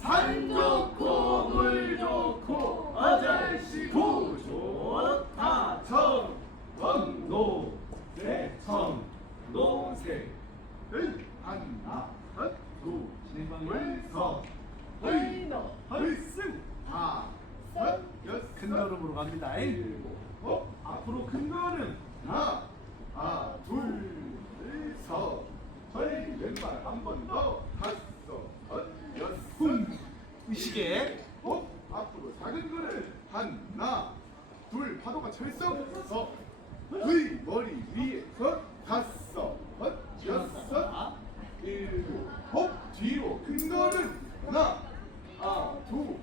산 좋고 물 좋고 아저씨 구 좋다 청원노 세청노세 한나 두 진행방향 물서 헐승 다큰 걸음으로 갑니다. 어? 앞으로 큰 걸음 하나 하 나 둘셋 헐 왼발 한 번더 다섯 여섯 쿵 의식에 어? 앞으로 작은 거를 하나 둘 파도가 철썩 서 V 머리 위에서 다섯 헛, 여섯 일곱 홉 뒤로 큰 거는 하나 아두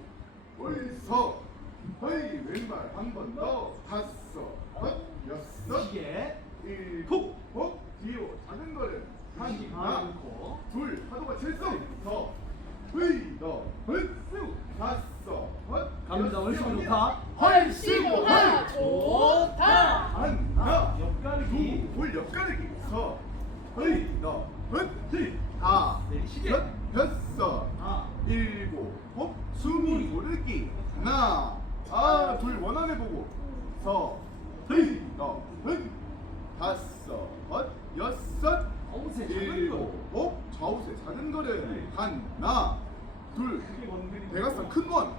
올서 허이 왼발 한 번 더 다섯 헛 여섯 의식에 일곱 홉 뒤로 작은 거를 의식 하나 하고 둘 파도가 칠성 더 으이더 헐수 다섯 헛 갑니다. 여섯, 얼씨구 좋다. 헐씨구 하 좋다. 하나 옆가르기 서 으이더 헛히 다 내리시게. 여- 여섯 아. 일곱 홉 숨이 고르기. 하나. 아둘 원안해 보고. 서. 으이더. 헛 다섯. 헛. 여섯. 작은 일곱 거. 홉 좌우세 작은 거를. 하나. 둘. 대각선 큰원.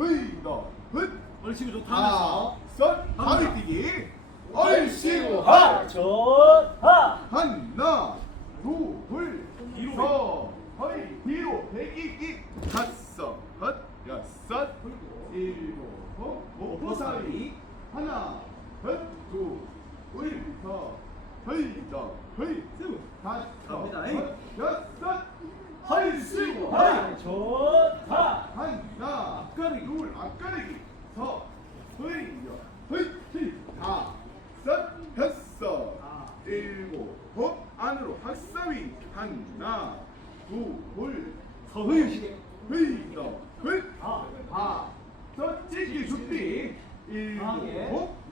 으이더. 헛 얼씨구 좋다. 하면서 다섯. 바위 뛰기 얼씨구 하 좋다 하나 둘 뒤로 서 허이 뒤로 대기기 다섯 헛 여섯 일곱 어? 뭐 보살이 하나 헛두울서 허이더 허이 다섯 갑니다. 헛, 여섯 얼씨구 하좋다 하나 앞가르기 둘 앞가르기 서 허이여 허이 다섯 여섯 아. 일곱 홉 안으로 학사위 하나 둘 서의 의식에 허이여 허이 아.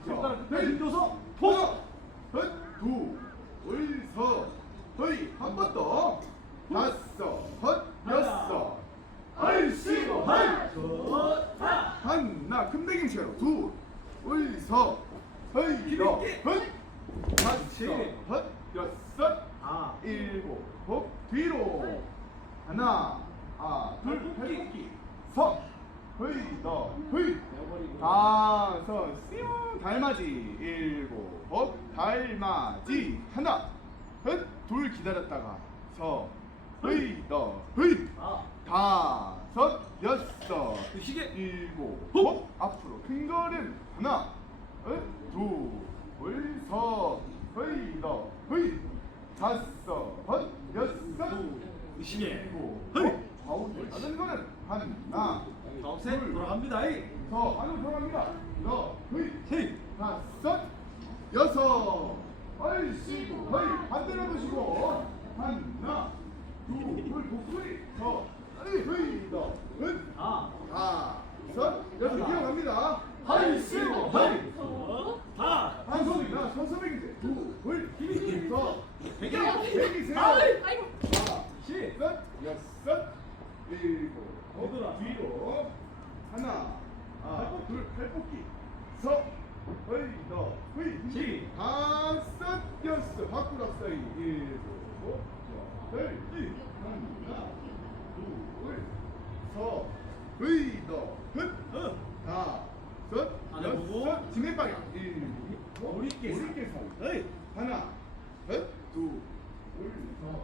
강하게 일곱 포 헛두울서 허이 한번 더 다섯 헛 여섯 얼씨구 하 좋다 금대김 채로 두 울서 허이 더 힘있게. 헛 다섯 세. 헛 여섯 아 일곱. 헛 뒤로. 하나 아둘. 팔굽기 서. 허이 더 허이 다섯. 띠용 달맞이. 일곱. 헛 달맞이. 하나. 헛둘 기다렸다가 서. 허이 더 허이 아. 다섯. 여섯. 의식에 일곱. 호! 홉 앞으로. 큰 걸음 하나 둘서 허이 더 허이 다섯 헛 여섯 일곱 허이! 홉 좌우로 작은 거는 하나 좌우세 돌아갑니다. 이. 더 안으로 들어갑니다. 더 허이. 세 다섯 여섯 얼씨구 허이. 반대로 보시고. 하나 둘 목소리. 더 허이 더은 아. 다섯 여섯 기억합니다. 얼씨구 하 좋다. 한 손이나 손소백인데 둘 힘이 더. 배경. 대기세요. 아이고. 시 다섯 여섯 일곱 뒤로. 하나 아 둘 팔뽑기. 서 허이 더 허이 시. 다섯 여섯. 밖으로 앞사이 일곱 여덟 하나 둘서 허이 더끝 어. 다섯. 여섯. 진행 방향. 일곱 사. 오리께 사이 어이 하나, 셋, 둘, 둘, 서,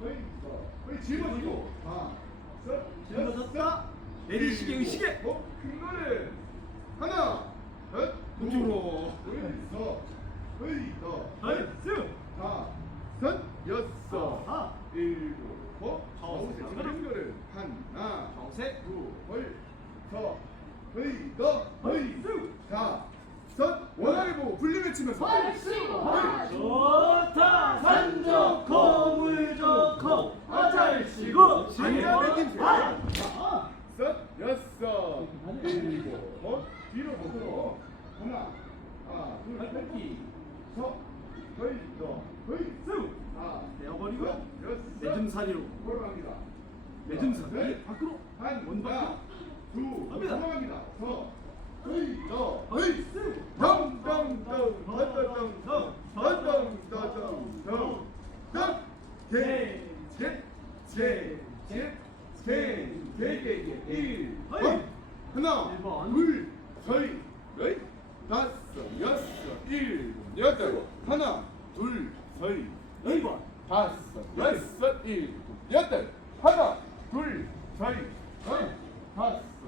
허이, 서, 허이 집어지고, 하나, 셋, 집어졌다. 내리시게, 일곱, 의식에. 어, 큰 거를 하나, 셋, 우측으로. 둘, 서, 허이, 서, 얼쑤 다, 셋, 여섯, 아하. 일곱, 좌우세 작은 작은 거를 하나, 헐, 서, 허이, 더, 허이, 다, 셋, 원활히 보고 분리 외치면서 헐씨구 하 좋다 산 좋고 물 좋고 어잘시고 앉아 뺏김새. 아 셋, 여섯, 일곱, 어? 뒤로 보고 하나, 하나, 둘, 팔굽기 서, 허이, 더, 허이, 수, 하나, 내어버리고 여섯, 내줌 사리로 걸어갑니다. 내줌 사리 넷, 밖으로 한, 원 밖으로 두, 갑니다. 걸어갑니다. 서, 으이, 저, 어이 덩, 덩, 덩,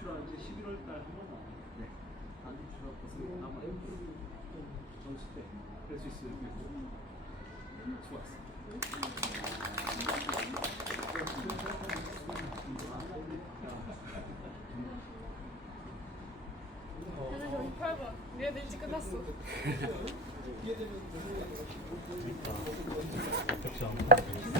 단디 출하 이제 11월 달한 번만 네 단디 출하 버스 아마 정수 때뵐수 있으면 좋았어. 오늘 저기 8번. 얘네들 일찍 끝났어. 되면